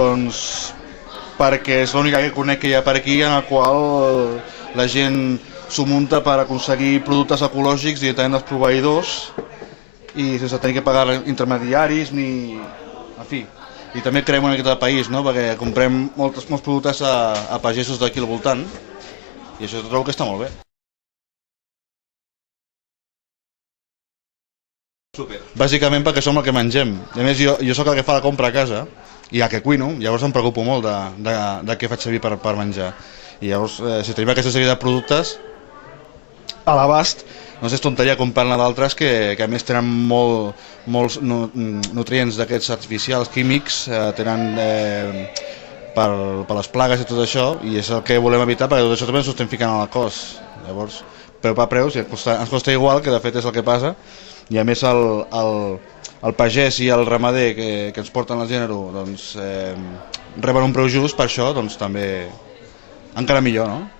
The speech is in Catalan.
Doncs perquè és l'única que conec que hi ha per aquí en el qual la gent s'ho munta per aconseguir productes ecològics directament dels proveïdors i sense tenir que pagar intermediaris ni... En fi, i també creem una miqueta de país, no? Perquè comprem molts productes a pagesos d'aquí al voltant i això trobo que està molt bé. Super. Bàsicament perquè som el que mengem. I a més jo sóc el que fa la compra a casa i el que cuino, llavors em preocupo molt de què faig servir per menjar. I llavors, si tenim aquesta sèrie de productes a l'abast, no és tonteria comprar-ne d'altres que a més tenen molts nutrients d'aquests artificials, químics, tenen per les plagues i tot això, i és el que volem evitar perquè tot això també ens ho estem ficant al cos. Llavors, preu per preu, ens costa igual, que de fet és el que passa, i a més el pagès i el ramader que ens porten el gènere doncs, reben un preu just, per això doncs, també encara millor, no?